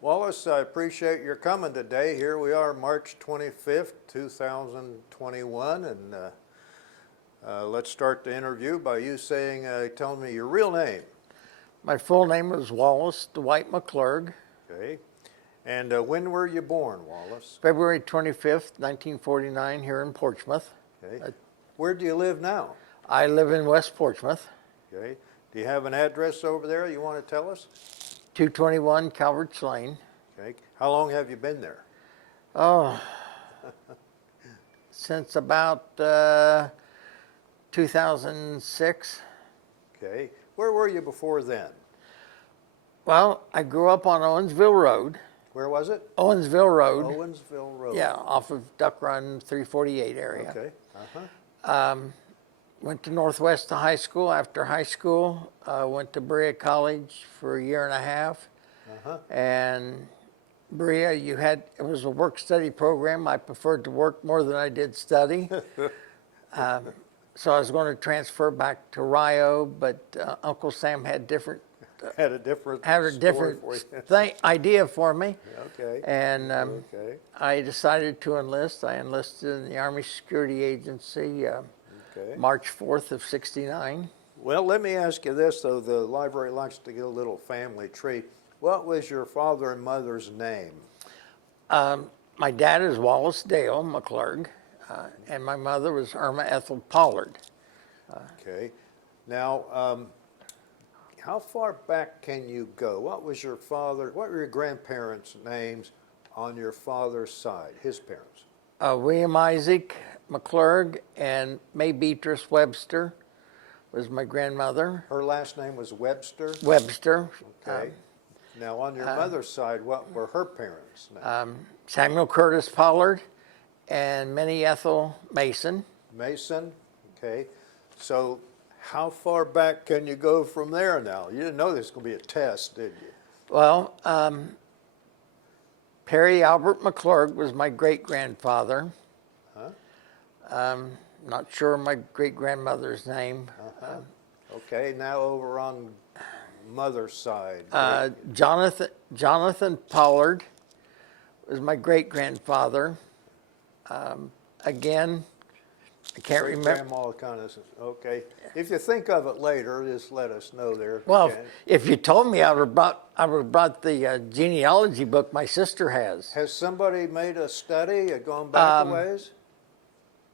Wallace, I appreciate your coming today. Here we are, March 25th, 2021, and let's start the interview by you telling me your real name. My full name is Wallace Dwight McClurg. Okay. And when were you born, Wallace? February 25th, 1949, here in Portsmouth. Okay. Where do you live now? I live in West Portsmouth. Okay. Do you have an address over there you want to tell us? 221 Calvert's Lane. Okay. How long have you been there? Oh, since about 2006. Okay. Where were you before then? Well, I grew up on Owensville Road. Where was it? Owensville Road. Owensville Road. Yeah, off of Duck Run 348 area. Okay. Uh-huh. Went to Northwest High School. After high school, went to Berea College for a year and a half. Uh-huh. And Berea, it was a work-study program. I preferred to work more than I did study. So I was going to transfer back to Rio, but Uncle Sam had a different idea for me. Okay. And okay. I decided to enlist. I enlisted in the Army Security Agency March 4th of '69. Well, let me ask you this, though. The library likes to get a little family tree. What was your father and mother's name? My dad is Wallace Dale McClurg, and my mother was Irma Ethel Pollard. Okay. Now, how far back can you go? What were your grandparents' names on your father's side, his parents? William Isaac McClurg and May Beatrice Webster was my grandmother. Her last name was Webster? Webster. Okay. Now, on your mother's side, what were her parents' names? Samuel Curtis Pollard and Minnie Ethel Mason. Mason? Okay. So, how far back can you go from there now? You didn't know this was going to be a test, did you? Well, Perry Albert McClurg was my great-grandfather. Not sure my great-grandmother's name. Okay, now over on mother's side. Jonathan Pollard was my great-grandfather. Again, I can't remember. Grandma kind of, okay. If you think of it later, just let us know there. Well, if you told me, I would have brought the genealogy book my sister has. Has somebody made a study going back a ways?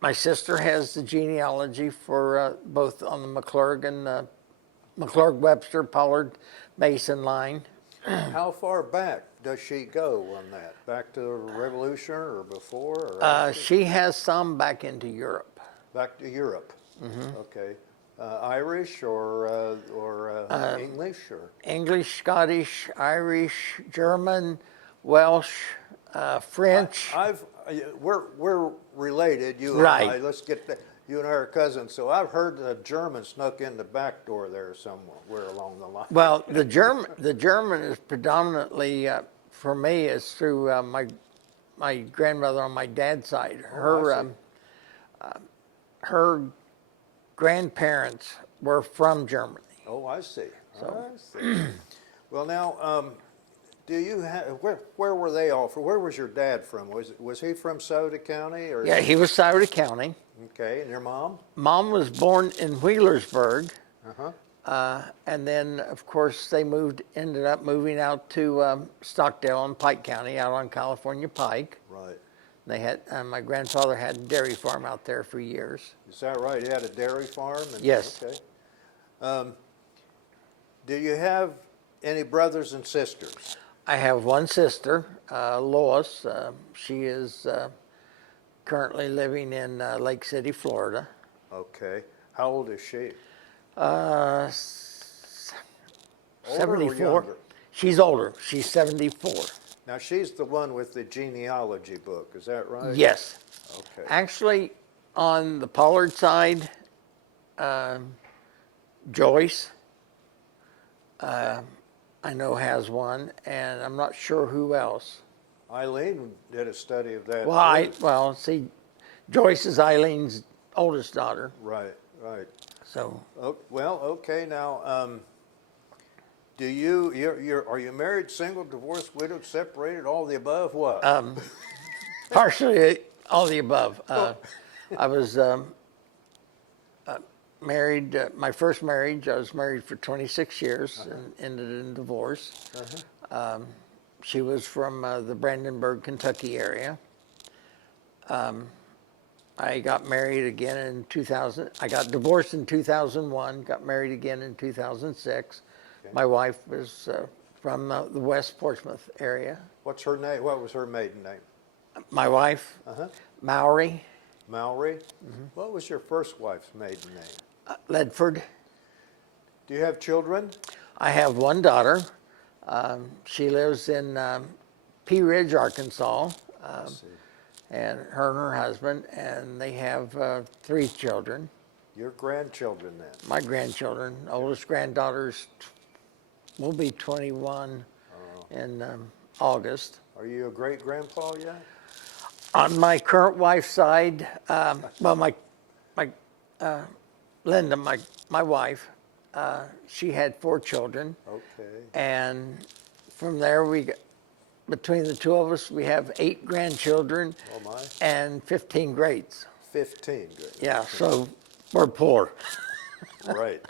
My sister has the genealogy for both on the McClurg and McClurg, Webster, Pollard, Mason line. How far back does she go on that? Back to the Revolution or before? Or after? She has some back into Europe. Back to Europe. Mm-hmm. Okay. Irish or English or? English, Scottish, Irish, German, Welsh, French. We're related, you Right. and I. Let's get that. You and I are cousins, so I've heard the German snuck in the back door there somewhere along the line. Well, the German is predominantly for me is through my grandmother on my dad's side. Her grandparents were from Germany. Oh, I see. I see. Well, now, do you have where were they all from? Where was your dad from? Was he from Sauter County or? Yeah, he was Sauter County. Okay, and your mom? Mom was born in Wheelersburg. Uh-huh. And then, of course, they ended up moving out to Stockdale in Pike County, out on California Pike. Right. They had my grandfather had a dairy farm out there for years. Is that right? He had a dairy farm? Yes. Okay. Do you have any brothers and sisters? I have one sister, Lois. She is currently living in Lake City, Florida. Okay. How old is she? 74. She's older. She's 74. Now, she's the one with the genealogy book, is that right? Yes. Okay. Actually, on the Pollard side, Joyce, I know has one, and I'm not sure who else. Eileen did a study of that. Well, see, Joyce is Eileen's oldest daughter. Right, right. So. Oh, well, okay, now, are you married, single, divorced, widowed, separated, all the above? What? Partially all the above. I was married, my first marriage, I was married for 26 years and ended in divorce. She was from the Brandenburg, Kentucky area. I got married again in 2000. I got divorced in 2001, got married again in 2006. Okay. My wife was from the West Portsmouth area. What's her name? What was her maiden name? My wife, Maori. Mallory? What was your first wife's maiden name? Ledford. Do you have children? I have one daughter. She lives in Pea Ridge, Arkansas, and her husband, and they have 3 children. Your grandchildren then? My grandchildren, oldest granddaughter's will be 21 in August. Are you a great-grandpa yet? On my current wife's side, Linda, my wife, she had 4 children. Okay. And from there, between the 2 of us, we have 8 grandchildren Oh my. and 15 greats. 15. Good. Yeah, so we're poor. Right.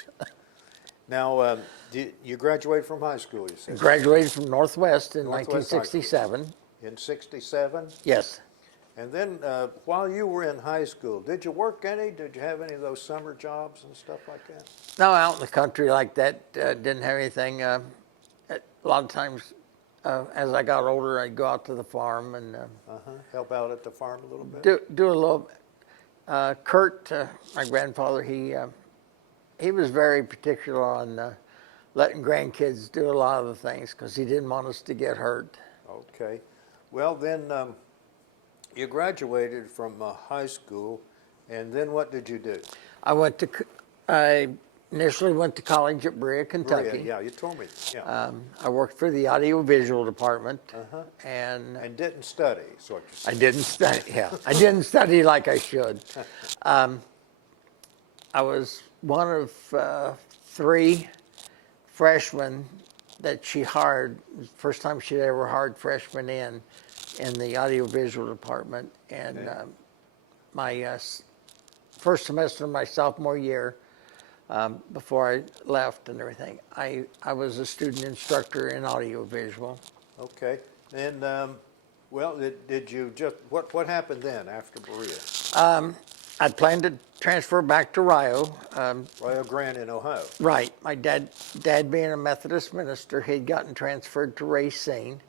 Now, you graduated from high school, you said? Graduated from Northwest in Northwest High School. 1967. In 67? Yes. And then, while you were in high school, did you work any? Did you have any of those summer jobs and stuff like that? No, out in the country like that, didn't have anything. A lot of times, as I got older, I'd go out to the farm and Help out at the farm a little bit? do a little. Kurt, my grandfather, he was very particular on letting grandkids do a lot of the things because he didn't want us to get hurt. Okay. Well, then, you graduated from high school, and then what did you do? I initially went to college at Berea, Kentucky. Berea, yeah, you told me. Yeah. I worked for the audiovisual department, and And didn't study, is what you said. I didn't study. Yeah, I didn't study like I should. I was one of 3 freshmen that she hired. It was the first time she'd ever hired freshmen in the audiovisual department. And my first semester of my sophomore year, before I left and everything, I was a student instructor in audiovisual. Okay. And, well, did you just, what happened then after Berea? I planned to transfer back to Rio. Rio Grande in Ohio. Right. My dad being a Methodist minister, he'd gotten transferred to Racine,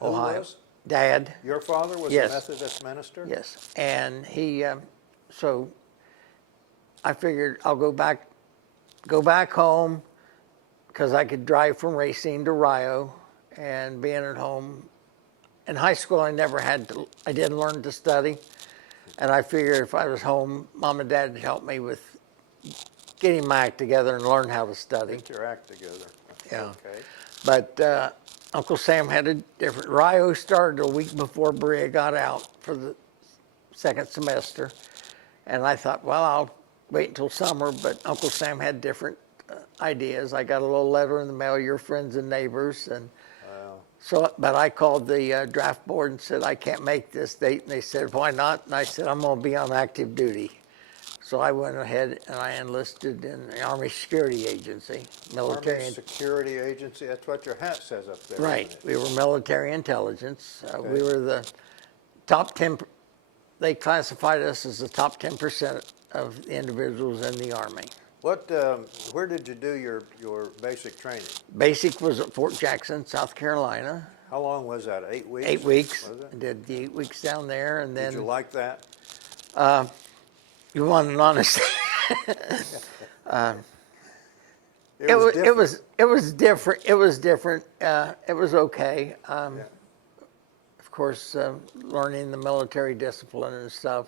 Who Ohio. was? Dad. Your father was Yes. a Methodist minister? Yes. And he, so I figured I'll go back home because I could drive from Racine to Rio, and being at home. In high school, I didn't learn to study. And I figured if I was home, Mom and Dad would help me with getting my act together and learn how to study. Get your act together. Yeah. Okay. But Uncle Sam had a different. Rio started a week before Berea got out for the second semester. And I thought, well, I'll wait until summer. But Uncle Sam had different ideas. I got a little letter in the mail, your friends and neighbors. And so, but I called the draft board and said, I can't make this date. And they said, why not? And I said, I'm going to be on active duty. So I went ahead and I enlisted in the Army Security Agency, military. Army Security Agency, that's what your hat says up there. Right. Isn't it? We were military intelligence. Okay. We were the top 10. They classified us as the top 10% of the individuals in the Army. Where did you do your basic training? Basic was at Fort Jackson, South Carolina. How long was that? 8 weeks? 8 weeks. Was it? I did the 8 weeks down there, and then Did you like that? you want an honest. It was different. It was different. It was different. It was okay. Of course, learning the military discipline and stuff.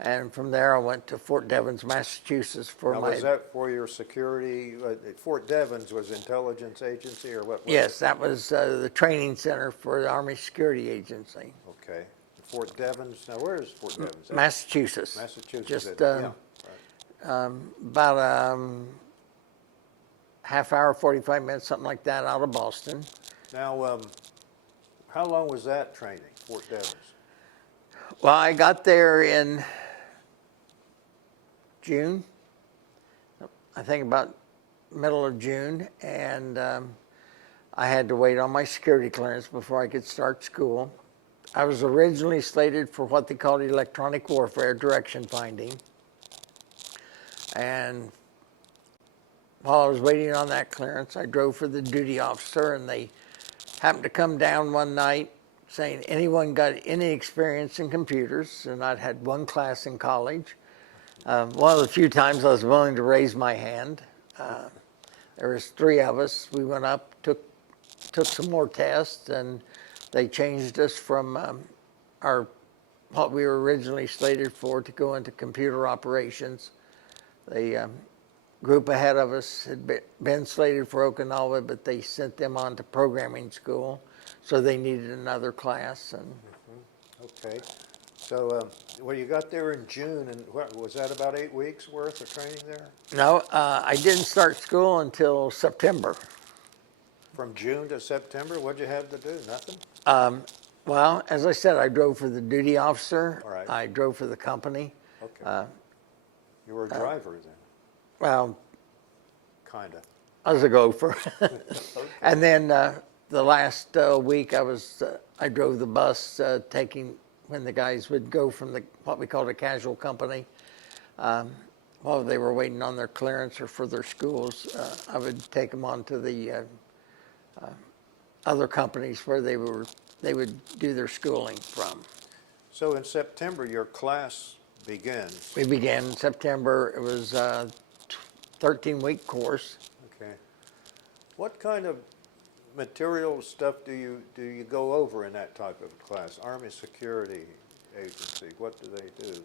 And from there, I went to Fort Devens, Massachusetts for Now, my. was that for your security? Fort Devens was intelligence agency or what was Yes, it? that was the training center for the Army Security Agency. Okay. Fort Devens, now where is Fort Devens? Massachusetts. Massachusetts. Just yeah. Right. about half hour, 45 minutes, something like that, out of Boston. Now, how long was that training, Fort Devens? Well, I got there in June, I think about middle of June, and I had to wait on my security clearance before I could start school. I was originally slated for what they called electronic warfare direction finding. And while I was waiting on that clearance, I drove for the duty officer, and they happened to come down one night saying, anyone got any experience in computers? And I'd had one class in college. One of the few times I was willing to raise my hand. There was 3 of us. We went up, took some more tests, and they changed us from what we were originally slated for to go into computer operations. The group ahead of us had been slated for Okinawa, but they sent them on to programming school, so they needed another class. And Okay. So, well, you got there in June, and what, was that about 8 weeks worth of training there? no, I didn't start school until September. From June to September, what'd you have to do? Nothing? Well, as I said, I drove for the duty officer. All right. I drove for the company. Okay. You were a driver then, Well, kinda. I was a gopher. And then the last week I drove the bus when the guys would go from what we called a casual company. While they were waiting on their clearance or for their schools, I would take them on to the other companies where they would do their schooling from. So in September, your class begins. We began in September. It was a 13-week course. Okay. What kind of material stuff do you go over in that type of class? Army Security Agency, what do they do?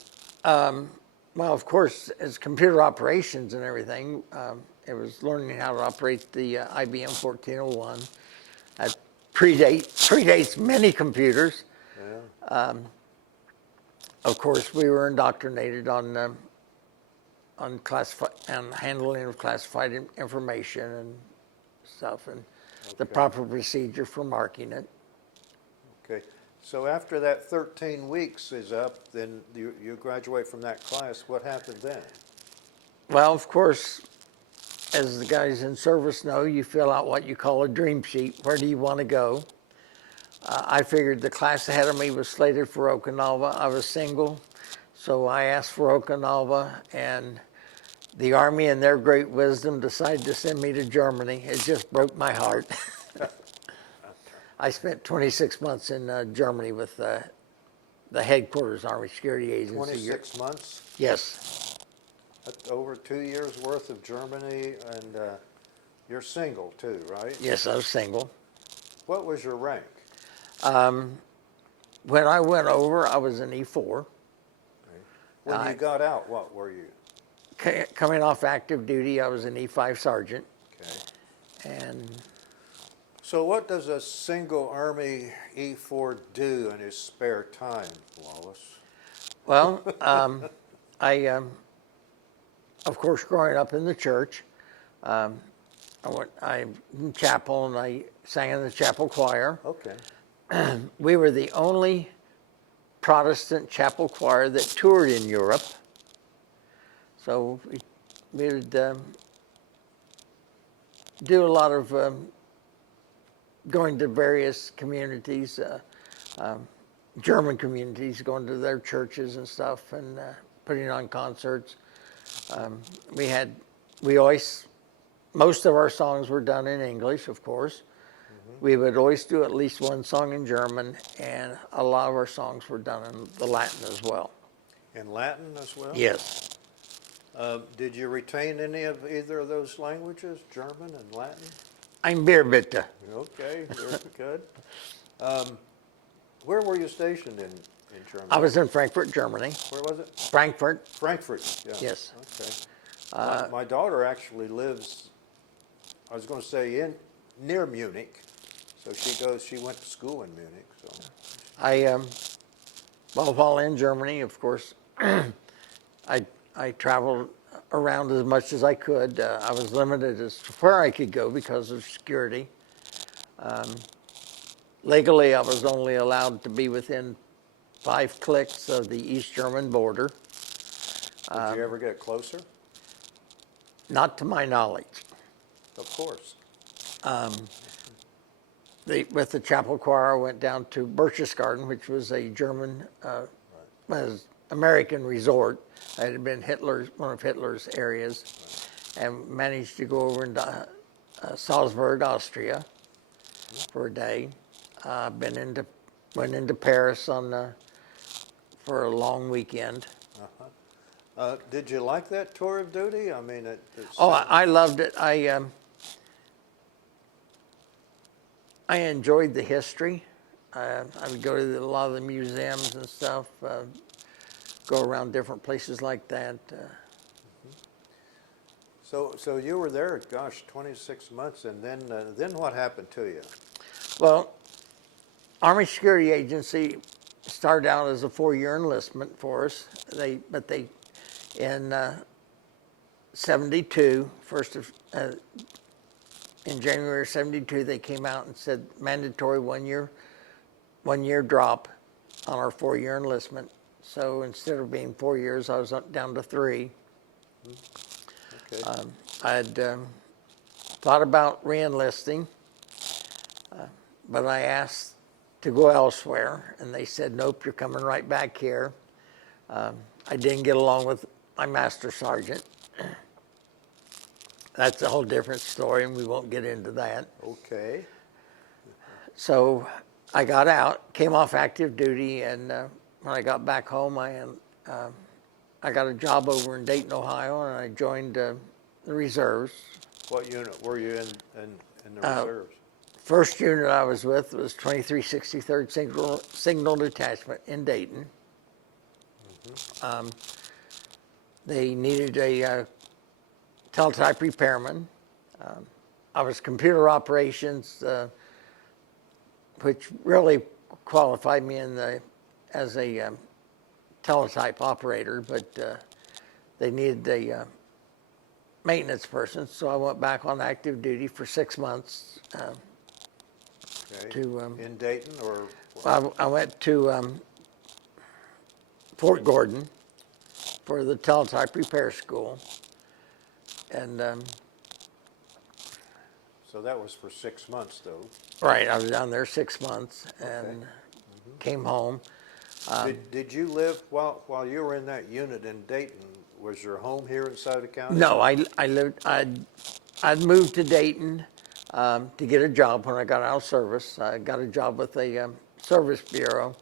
Well, of course, as computer operations and everything, it was learning how to operate the IBM 1401. That predates many computers. Yeah. Of course, we were indoctrinated on handling of classified information and stuff, and the proper procedure for marking it. Okay. So after that 13 weeks is up, then you graduate from that class. What happened then? Well, of course, as the guys in service know, you fill out what you call a dream sheet. Where do you want to go? I figured the class ahead of me was slated for Okinawa. I was single, so I asked for Okinawa, and the Army, in their great wisdom, decided to send me to Germany. It just broke my heart. I spent 26 months in Germany with the headquarters Army Security Agency. 26 months? Yes. That's over 2 years worth of Germany, and you're single too, right? Yes, I was single. What was your rank? When I went over, I was an E4. When you got out, what were you? Coming off active duty, I was an E5 sergeant. Okay. And So what does a single Army E4 do in his spare time, Wallace? well, of course, growing up in the church, I in chapel, and I sang in the chapel choir. Okay. We were the only Protestant chapel choir that toured in Europe. So we would do a lot of going to various communities, German communities, going to their churches and stuff, and putting on concerts. Most of our songs were done in English, of course. We would always do at least one song in German, and a lot of our songs were done in the Latin as well. In Latin as well? Yes. Did you retain any of either of those languages, German and Latin? Ein Bier bitte. Okay, very good. Where were you stationed in Germany? I was in Frankfurt, Germany. Where was it? Frankfurt. Frankfurt, yeah. Yes. Okay. My daughter actually lives, I was going to say near Munich. So she went to school in Munich. So While in Germany, of course, I traveled around as much as I could. I was limited as to where I could go because of security. Legally, I was only allowed to be within 5 clicks of the East German border, Did you ever get closer? not to my knowledge. Of course. With the chapel choir, I went down to Berchtesgaden, which was a German, was American resort. It had been one of Hitler's areas, and managed to go over into Salzburg, Austria, for a day. Went into Paris for a long weekend. Did you like that tour of duty? I mean, Oh, I loved it. I enjoyed the history. I would go to a lot of the museums and stuff, go around different places like that. So you were there, gosh, 26 months, and then what happened to you? Well, Army Security Agency started out as a 4-year enlistment for us. In 72, in January of 72, they came out and said mandatory one year drop on our 4-year enlistment. So instead of being 4 years, I was down to 3. Okay. I'd thought about re-enlisting, but I asked to go elsewhere, and they said, nope, you're coming right back here. I didn't get along with my master sergeant. That's a whole different story, and we won't get into that. Okay. So I got out, came off active duty, and when I got back home, I got a job over in Dayton, Ohio, and I joined the reserves. What unit were you in the reserves? First unit I was with was 2363rd Signal Detachment in Dayton. They needed a teletype repairman. I was computer operations, which really qualified me as a teletype operator, but they needed a maintenance person, so I went back on active duty for 6 months. Okay. In Dayton, or? I went to Fort Gordon for the teletype repair school, and So that was for 6 months, though. right, I was down there 6 months and came home. Did you live while you were in that unit in Dayton? Was your home here in Sauter County? No, I'd moved to Dayton to get a job when I got out of service. I got a job with a service bureau.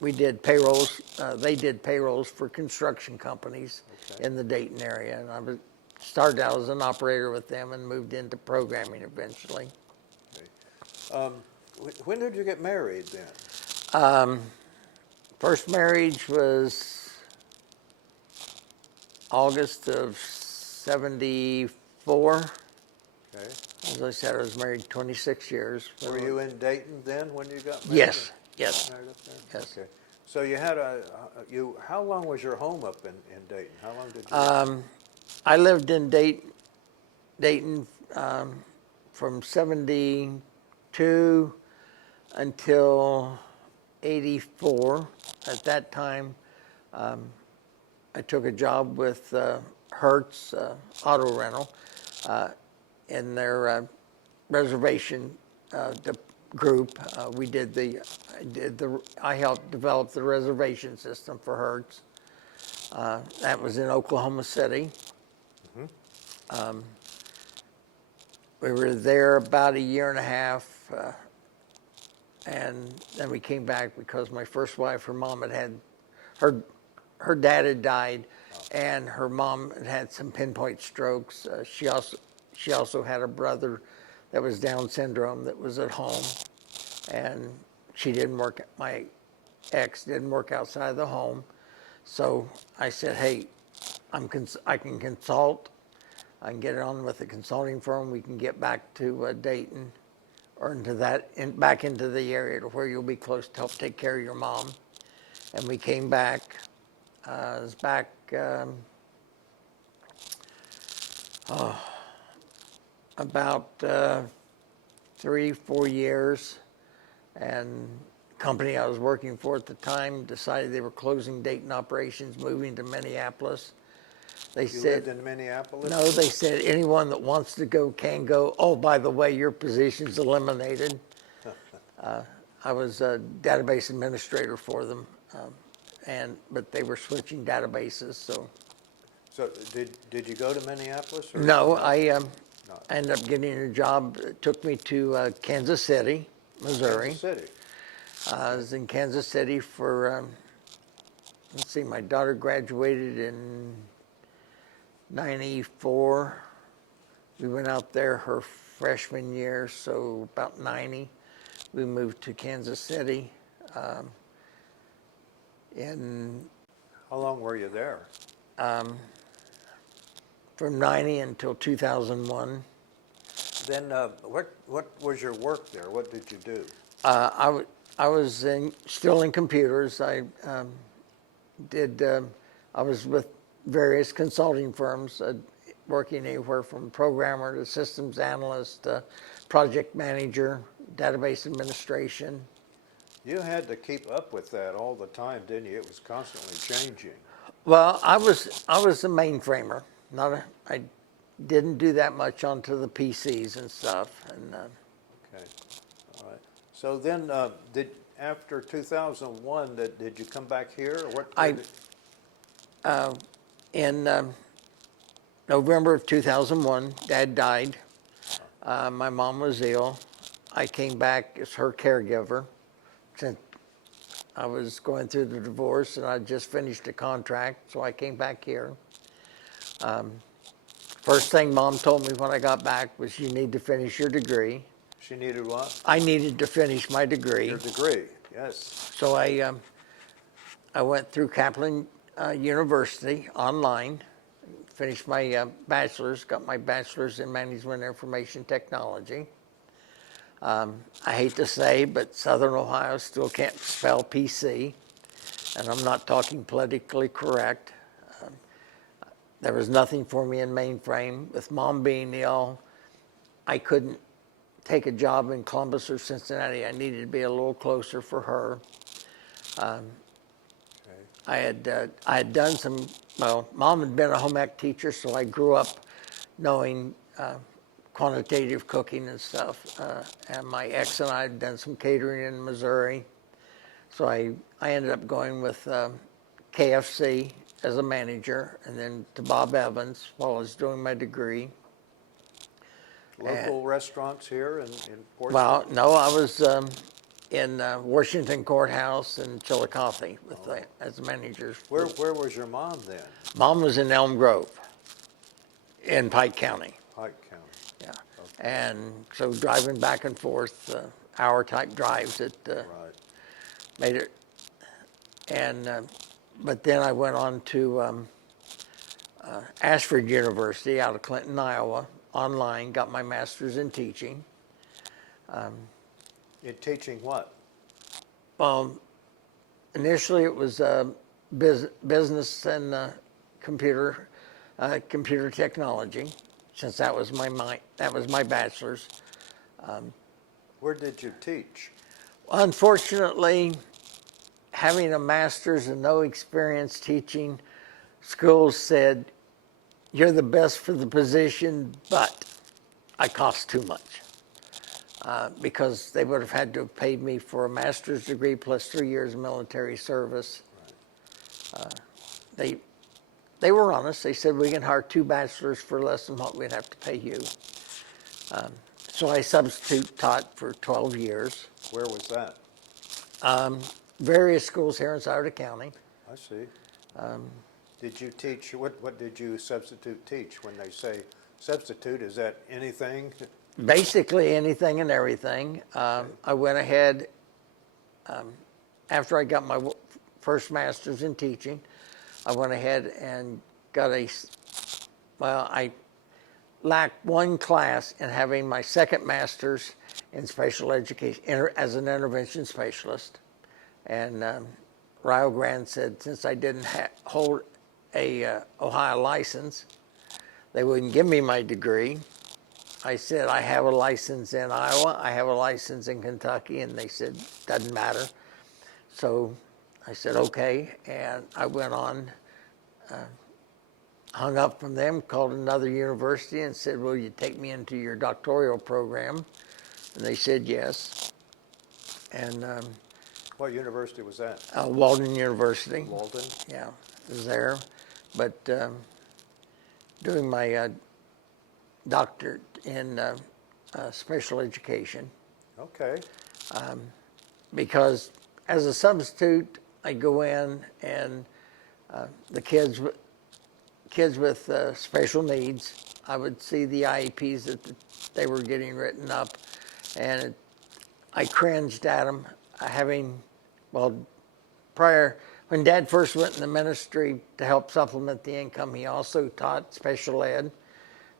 We did payrolls. They did payrolls for construction companies in the Dayton area, and I started out as an operator with them and moved into programming eventually. Okay. When did you get married then? First marriage was August of 74. Okay. As I said, I was married 26 years. Were you in Dayton then when you got married? Yes. Married up there? Yes. Okay. So you had how long was your home up in Dayton? How long did you? I lived in Dayton from 72 until 84. At that time, I took a job with Hertz Auto Rental in their reservation group. I helped develop the reservation system for Hertz. That was in Oklahoma City. We were there about a year and a half, and then we came back because my first wife, her mom had her dad had died, and her mom had some pinpoint strokes. She also had a brother that was Down syndrome that was at home, and my ex didn't work outside of the home. So I said, hey, I can consult. I can get on with a consulting firm. We can get back to Dayton or back into the area to where you'll be close to help take care of your mom. And we came back. I was back About 3-4 years, and the company I was working for at the time decided they were closing Dayton operations, moving to Minneapolis. They You said, lived in Minneapolis? no, they said anyone that wants to go can go. Oh, by the way, your position's eliminated. I was a database administrator for them, but they were switching databases. So So did you go to Minneapolis? Or no, I No. ended up getting a job. It took me to Kansas City, Missouri. Kansas City. I was in Kansas City for, let's see, my daughter graduated in '94. We went out there her freshman year, so about '90. We moved to Kansas City. In How long were you there? from '90 until 2001. Then what was your work there? What did you do? I was still in computers. I was with various consulting firms, working anywhere from programmer to systems analyst, project manager, database administration. You had to keep up with that all the time, didn't you? It was constantly changing. Well, I was a mainframer. I didn't do that much onto the PCs and stuff. And Okay, all right. So then, after 2001, did you come back here? Or in November of 2001, Dad died. My mom was ill. I came back as her caregiver since I was going through the divorce, and I just finished a contract, so I came back here. First thing Mom told me when I got back was, you need to finish your degree. She needed what? I needed to finish my degree. Your degree, yes. So I went through Kaplan University online, finished my bachelor's, got my bachelor's in management information technology. I hate to say, but Southern Ohio still can't spell PC, and I'm not talking politically correct. There was nothing for me in mainframe. With Mom being ill, I couldn't take a job in Columbus or Cincinnati. I needed to be a little closer for her. I had done some, well, Mom had been a home ec teacher, so I grew up knowing quantitative cooking and stuff. And my ex and I had done some catering in Missouri. So I ended up going with KFC as a manager, and then to Bob Evans while I was doing my degree. Local restaurants here in Portsmouth? Well, no, I was in Washington Courthouse and Chillicothe as managers. Where was your mom then? Mom was in Elm Grove in Pike County. Pike County. Yeah. And so driving back and forth, hour-type drives, it Right. made it. And but then I went on to Ashford University out of Clinton, Iowa, online, got my master's in teaching. In teaching what? Initially, it was business and computer technology, since that was my bachelor's. Where did you teach? Unfortunately, having a master's and no experience teaching, schools said, you're the best for the position, but I cost too much. Because they would have had to have paid me for a master's degree plus 3 years of military service. They were honest. They said, we can hire 2 bachelors for less than what we'd have to pay you. So I substitute taught for 12 years. Where was that? Various schools here in Sauter County. I see. Did you teach, what did you substitute teach? When they say substitute, is that anything? Basically anything and everything. I went ahead, after I got my first master's in teaching, I went ahead and got I lacked one class in having my second master's in special education as an intervention specialist. And Rio Grande said, since I didn't hold a Ohio license, They wouldn't give me my degree. I said, I have a license in Iowa, I have a license in Kentucky, and they said, doesn't matter. So I said, okay, and I went on, hung up from them, called another university and said, will you take me into your doctoral program? And they said yes. And What university was that? Walden University. Walden? Yeah, was there. But doing my doctorate in special education, Okay. because as a substitute, I go in and the kids with special needs, I would see the IEPs that they were getting written up, and I cringed at them, prior, when Dad first went in the ministry to help supplement the income, he also taught special ed.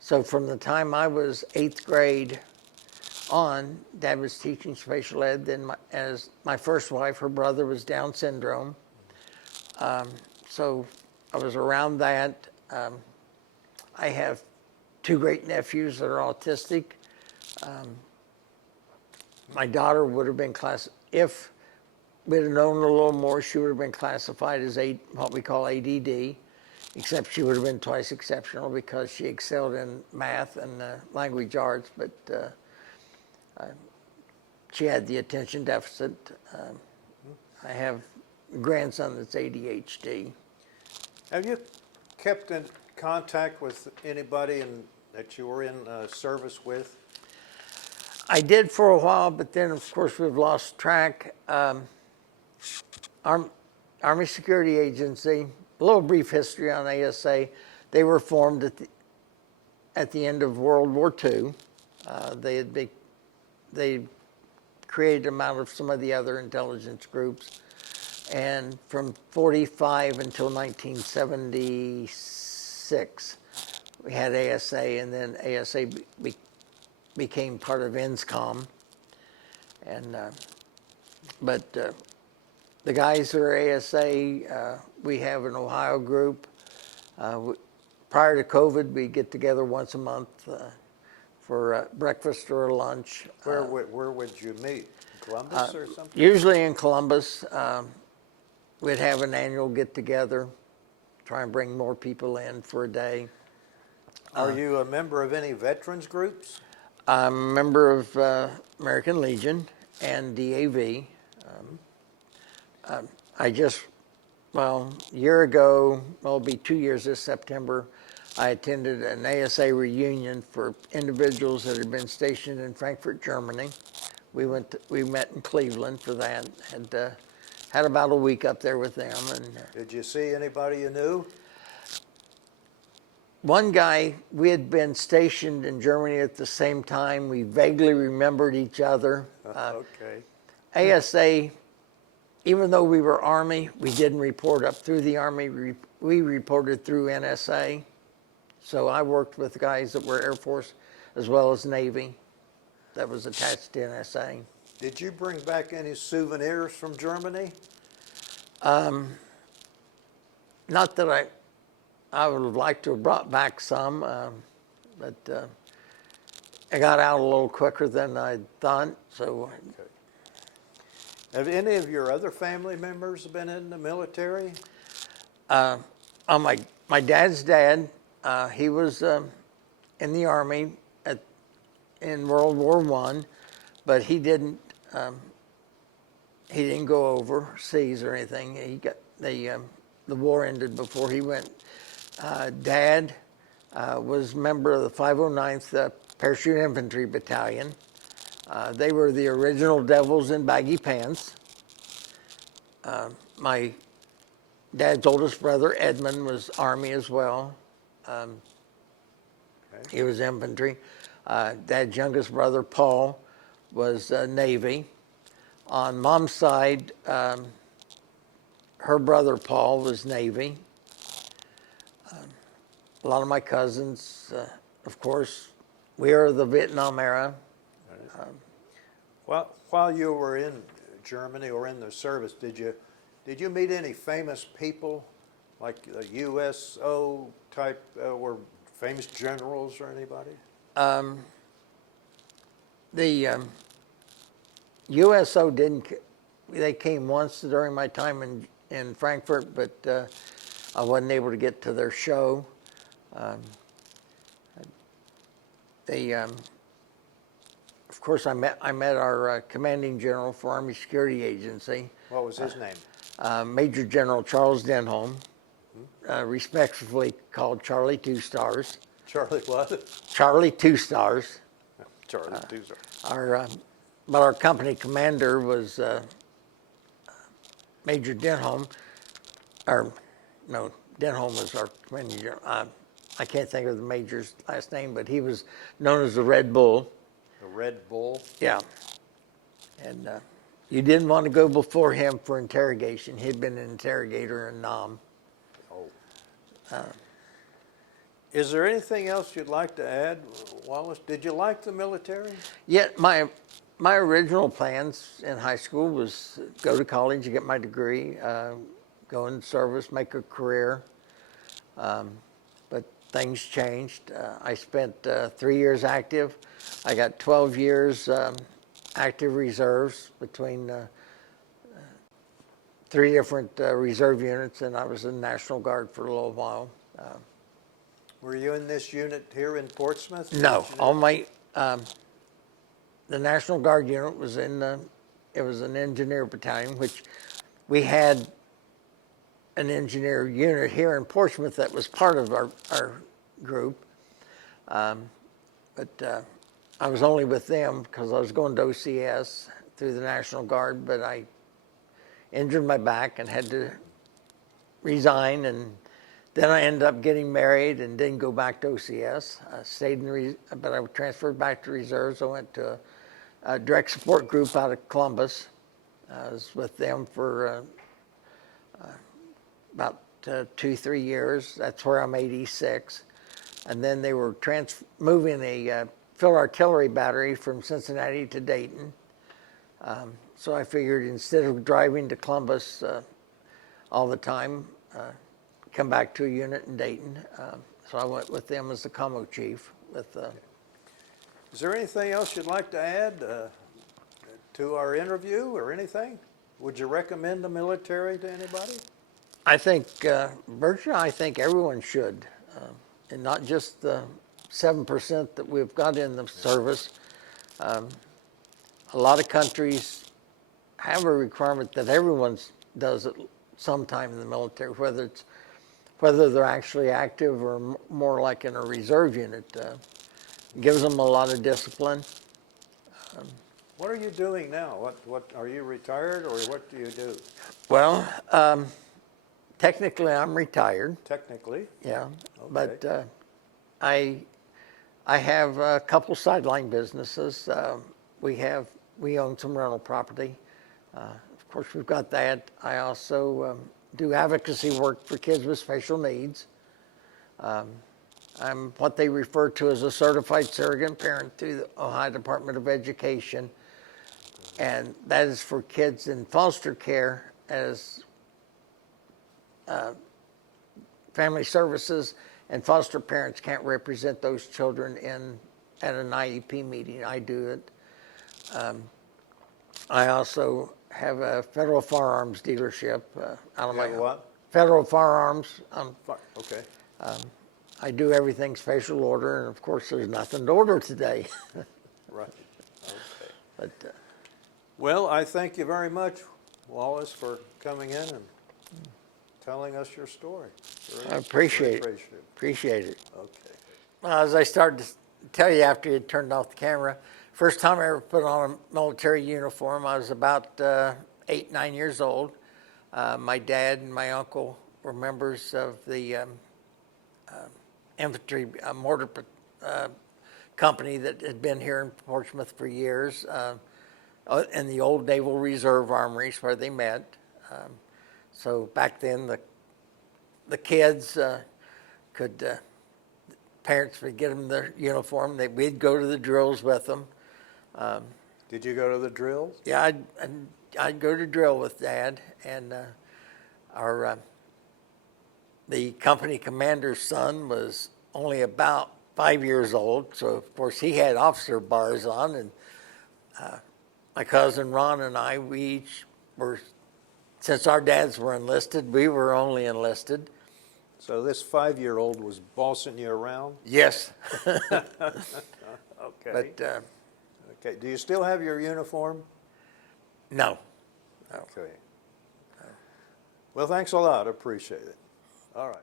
So from the time I was 8th grade on, Dad was teaching special ed. Then as my first wife, her brother was Down syndrome. So I was around that. I have 2 great nephews that are autistic. My daughter would have been if we'd have known a little more, she would have been classified as what we call ADD, except she would have been twice exceptional because she excelled in math and language arts, but she had the attention deficit. I have a grandson that's ADHD. Have you kept in contact with anybody that you were in service with? I did for a while, but then of course we've lost track. Army Security Agency, a little brief history on ASA. They were formed at the end of World War II. They created them out of some of the other intelligence groups. And from 45 until 1976, we had ASA, and then ASA became part of INSCOM. And but the guys that are ASA, we have an Ohio group. Prior to COVID, we get together once a month for breakfast or lunch. Where would you meet? Columbus or something? Usually in Columbus. We'd have an annual get-together, try and bring more people in for a day. Are you a member of any veterans groups? I'm a member of American Legion and DAV. A year ago, it'll be 2 years this September, I attended an ASA reunion for individuals that had been stationed in Frankfurt, Germany. We met in Cleveland for that, and had about a week up there with them. And Did you see anybody you knew? one guy, we had been stationed in Germany at the same time. We vaguely remembered each other. Okay. ASA, even though we were Army, we didn't report up through the Army. We reported through NSA. So I worked with guys that were Air Force as well as Navy that was attached to NSA. Did you bring back any souvenirs from Germany? Not that I would have liked to have brought back some, but I got out a little quicker than I thought. So, Okay. Have any of your other family members been in the military? on my dad's dad, he was in the Army in World War I, but he didn't go overseas or anything. He got the war ended before he went. Dad was a member of the 509th Parachute Infantry Battalion. They were the original Devils in baggy pants. My dad's oldest brother, Edmund, was Army as well. He was infantry. Dad's youngest brother, Paul, was Navy. On Mom's side, her brother, Paul, was Navy. A lot of my cousins, of course, we are the Vietnam era. While you were in Germany or in the service, did you meet any famous people, like USO type, or famous generals or anybody? The USO didn't. They came once during my time in Frankfurt, but I wasn't able to get to their show. Of course, I met our commanding general for Army Security Agency, What was his name? Major General Charles Denholm, respectfully called Charlie Two Stars. Charlie what? Charlie Two Stars. Charlie Doozer. But our company commander was Major Denholm, or no, Denholm was our commanding general. I can't think of the major's last name, but he was known as the Red Bull. The Red Bull? Yeah. And you didn't want to go before him for interrogation. He'd been an interrogator in Nam. Oh. Is there anything else you'd like to add, Wallace? Did you like the military? Yeah, my original plans in high school was go to college, get my degree, go in service, make a career. But things changed. I spent 3 years active. I got 12 years active reserves between 3 different reserve units, and I was in National Guard for a little while. Were you in this unit here in Portsmouth? No, all my the National Guard unit was it was an engineer battalion, which we had an engineer unit here in Portsmouth that was part of our group. But I was only with them because I was going to OCS through the National Guard, but I injured my back and had to resign, and then I ended up getting married and didn't go back to OCS. I stayed but I transferred back to reserves. I went to a direct support group out of Columbus. I was with them for about 2-3 years. That's where I'm 86. And then they were moving a field artillery battery from Cincinnati to Dayton. So I figured instead of driving to Columbus all the time, come back to a unit in Dayton. So I went with them as the commo chief. Is there anything else you'd like to add to our interview or anything? Would you recommend the military to anybody? I think, virtually, I think everyone should, and not just the 7% that we've got in the service. A lot of countries have a requirement that everyone does it sometime in the military, whether they're actually active or more like in a reserve unit. Gives them a lot of discipline. What are you doing now? What are you retired, or what do you do? Well, technically I'm retired. Technically? Yeah, Okay. but I have a couple sideline businesses. We own some rental property. Of course, we've got that. I also do advocacy work for kids with special needs. I'm what they refer to as a certified surrogate parent through the Ohio Department of Education, and that is for kids in foster care, as family services and foster parents can't represent those children at an IEP meeting. I do it. I also have a federal firearms dealership out of You my have what? Federal firearms. Okay. I do everything special order, and of course, there's nothing to order today. Right. Okay. But Well, I thank you very much, Wallace, for coming in and telling us your story. I appreciate it. Appreciative. Appreciate it. Okay. Well, as I started to tell you after you turned off the camera, first time I ever put on a military uniform, I was about 8-9 years old. My dad and my uncle were members of the infantry mortar company that had been here in Portsmouth for years, in the old Naval Reserve Armories where they met. So back then, the kids parents would get them their uniform. We'd go to the drills with them. Did you go to the drills? Yeah, I'd go to drill with Dad, and the company commander's son was only about 5 years old, so of course he had officer bars on, and my cousin Ron and I, we each were, since our dads were enlisted, we were only enlisted. So this 5-year-old was bossing you around? Yes. Okay. But Okay, do you still have your uniform? no. Okay. Well, thanks a lot, appreciate it. All right.